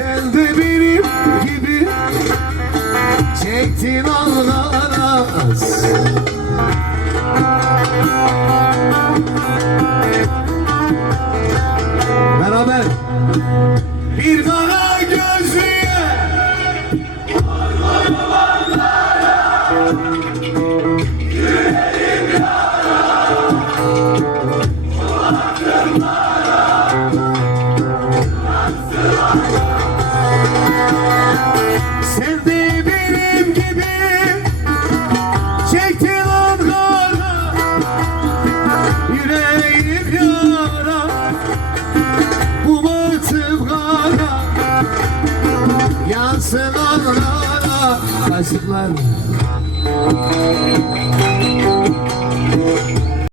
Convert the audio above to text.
Sen de benim gibi çektin anlaraz Beraber bir kara gözlüye Kulaklarım ara Kulaklarım ara çektin Ankara Yüreğim yara. Bu batıp kara. Yansın anlara